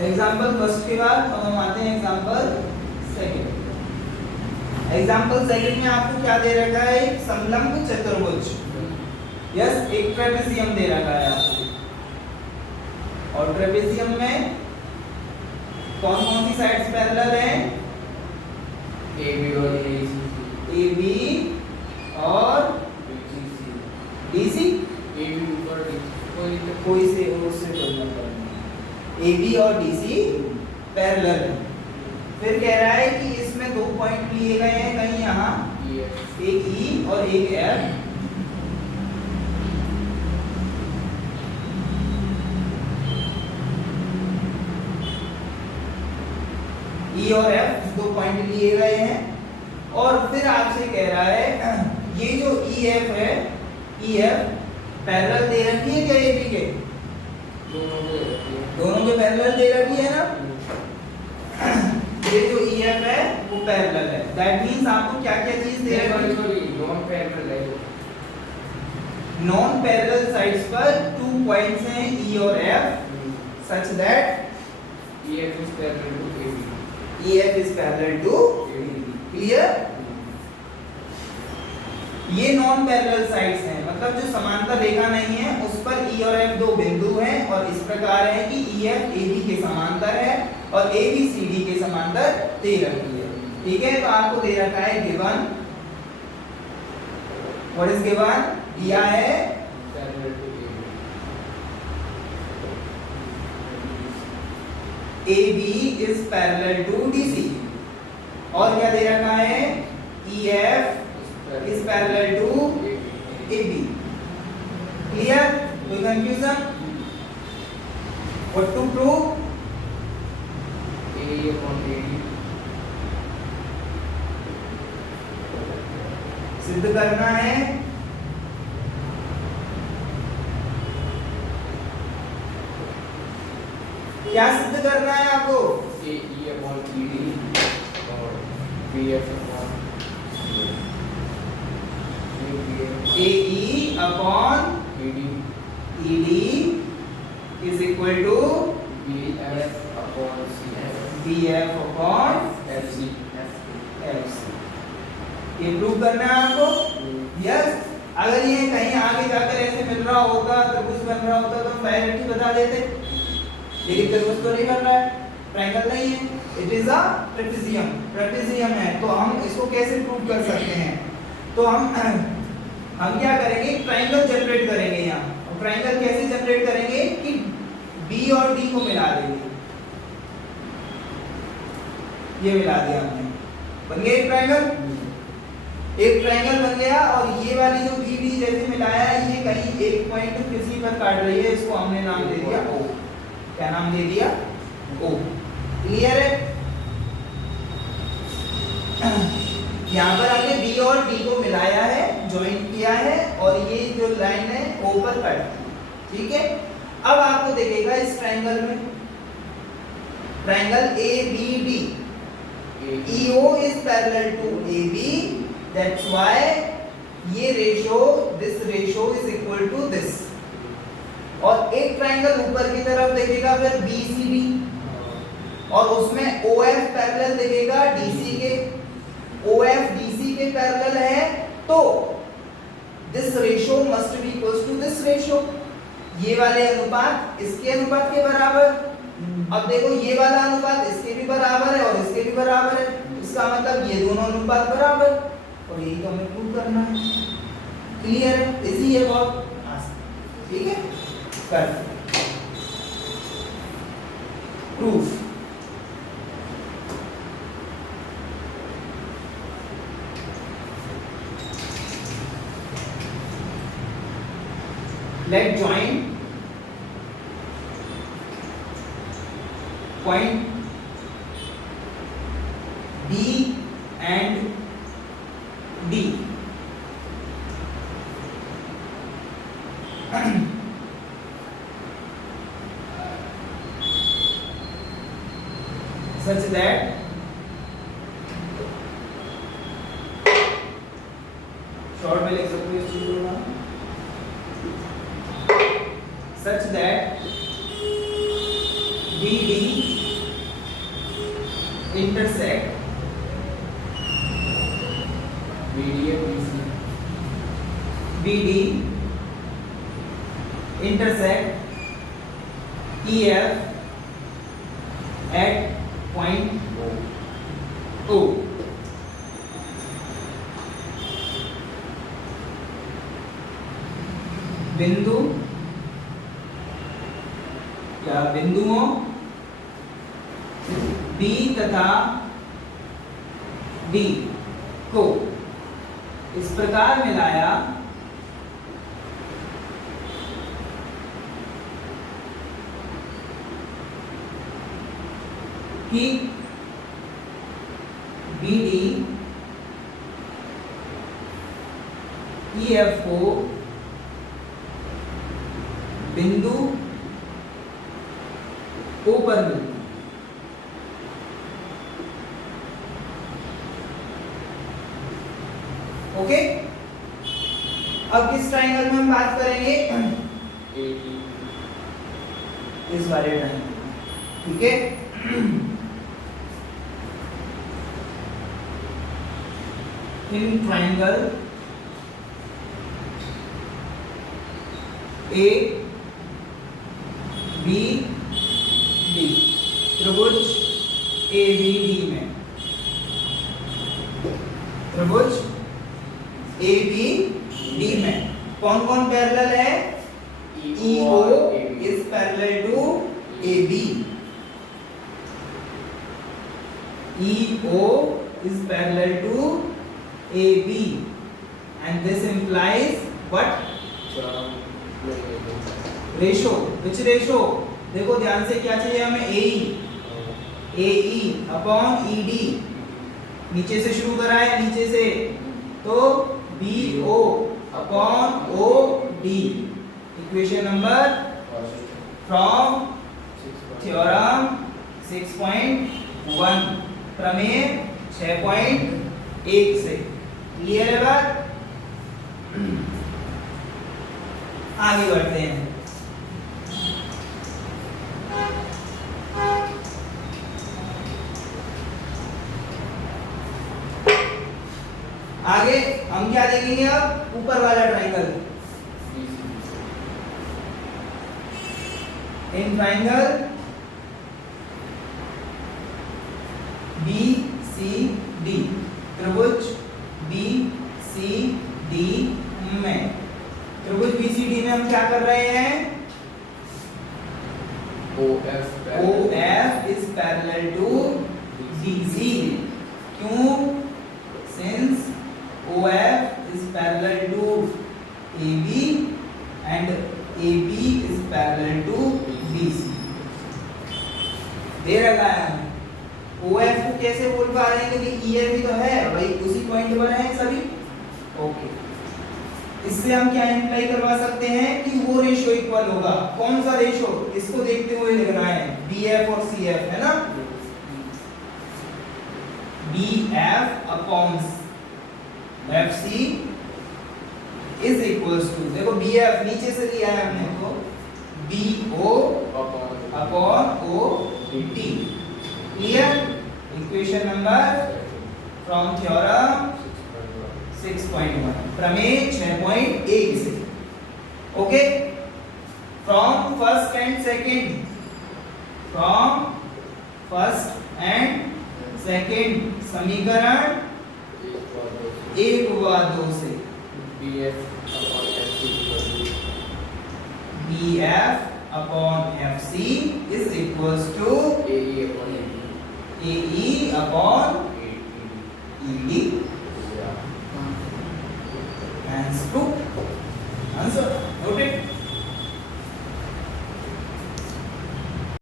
Example first के बाद अब हम आते हैं एग्जाम्पल सेकंड। एग्जाम्पल सेकंड में आपको क्या दे रखा है? एक समलंब चतुर्भुज, यस, एक ट्रेपेजियम दे रखा है आपको। और ट्रेपेजियम में कौन कौन सी साइड्स पैरेलल हैं? AB और AB और DC। AB ऊपर कोई से उससे कोई मतलब नहीं। AB और DC पैरेलल है। फिर कह रहा है कि इसमें दो पॉइंट लिए गए हैं कहीं यहाँ, एक E और एक F। E और F दो पॉइंट लिए गए हैं। और फिर आपसे कह रहा है ये जो EF है, EF पैरेलल दे रखी है क्या AB के? दोनों के पैरेलल दे रखी है ना। ये जो EF है वो पैरेलल है। दैट मींस आपको क्या क्या चीज दे रखी है? नॉन पैरेलल है। नॉन पैरेलल साइड्स पर 2 पॉइंट्स हैं E और F, such that EF is parallel to AB. EF is parallel to clear। ये नॉन पैरेलल साइड्स हैं, मतलब जो समांतर रेखा नहीं है उस पर E और F दो बिंदु हैं और इस प्रकार है कि EF AB के समांतर है और AB CD के समांतर दे रखी है। ठीक है, तो आपको दे रखा है गिवन, व्हाट इज गिवन? दिया है Parallel to AB is parallel to DC। और क्या दे रखा है? EF is parallel to AB। Clear? कोई confusion? What to prove? A upon AD. सिद्ध करना है क्या सिद्ध करना है आपको? AE upon ED और BF upon AE upon ED ED is equal to BF upon CF BF upon FC FC। ये प्रूव करना है आपको। यस, अगर ये कहीं आगे जाकर ऐसे मिल रहा होता, त्रिभुज बन रहा होता तो हम डायरेक्टली बता देते, लेकिन त्रिभुज तो नहीं बन रहा है, ट्रायंगल नहीं है, it is a trapezium. Trapezium है तो हम इसको कैसे प्रूव कर सकते हैं? तो हम क्या करेंगे? ट्रायंगल जनरेट करेंगे यहाँ। और ट्रायंगल कैसे जनरेट करेंगे कि B और D को मिला देंगे। ये मिला दिया हमने, बन गया एक ट्रायंगल। एक ट्रायंगल बन गया और ये वाली जो BD जैसे मिलाया है ये कहीं एक पॉइंट किसी पर काट रही है, इसको हमने नाम दे दिया O। क्या नाम दे दिया? O। क्लियर है? यहाँ पर हमने B और D को मिलाया है, ज्वाइन किया है और ये जो लाइन है O पर कट। ठीक है, अब आपको देखेगा इस ट्रायंगल में, triangle ABD, EO is parallel to AB, that's why ये ratio, this ratio is equal to this। और एक ट्रायंगल ऊपर की तरफ देखेगा फिर BCD और उसमें OF पैरेलल देखेगा DC के, OF DC के पैरेलल है तो this ratio must be equals to this ratio। ये वाले अनुपात इसके अनुपात के बराबर। अब देखो ये वाला अनुपात इसके भी बराबर है और इसके भी बराबर है, इसका मतलब ये दोनों अनुपात बराबर, और यही तो हमें प्रूव करना है। क्लियर है? इजी है बहुत आसान। ठीक है, कर proof. Let join point B and D such that short में लिख सकते हो इस चीज को ना, such that BD intersect BD and BC. BD intersect EF at point O. बिंदु या बिंदुओं B तथा D को इस प्रकार मिलाया कि BD EF को बिंदु O पर मिलता है। ओके, अब किस ट्राइंगल में हम बात करेंगे? इस वाले ट्राइंगल, ठीक है। In triangle A B D, त्रिभुज ए बी डी में, त्रिभुज ए बी डी में कौन कौन पैरेलल है? EO is parallel to AB. EO is parallel to AB, and this implies what? Ratio. Which ratio? देखो ध्यान से, क्या चाहिए हमें? AE अपॉन ED, नीचे से शुरू करा है, नीचे से, तो BO upon OD। Equation number from theorem 6.1, प्रमेय 6.1 से। क्लियर है बात? आगे बढ़ते हैं। आगे हम क्या देखेंगे? अब ऊपर वाला ट्राइंगल, इन ट्राइंगल BCD, त्रिभुज BCD में, त्रिभुज BCD में हम क्या कर रहे हैं? OF is parallel to BC। क्यों? Since OF is parallel to AB and AB is parallel to BC। दे रखा है हमें। OF को कैसे बोल पा रहे हैं? क्योंकि EF भी तो है, वही उसी पॉइंट पर है सभी। ओके, इससे हम क्या इंप्लाई करवा सकते हैं कि वो रेशियो इक्वल होगा। कौन सा रेशियो? इसको देखते हुए लिखना है, BF और CF, है ना? BF upon FC is equals to, देखो BF नीचे से लिया है हमने, तो BO upon OD। Clear? Equation number from theorem 6.1, प्रमेय 6.1 से। Okay, from first and second, from first and second समीकरण 1 व 2 से BF upon FC is equals to AE upon ED। Hence to answer।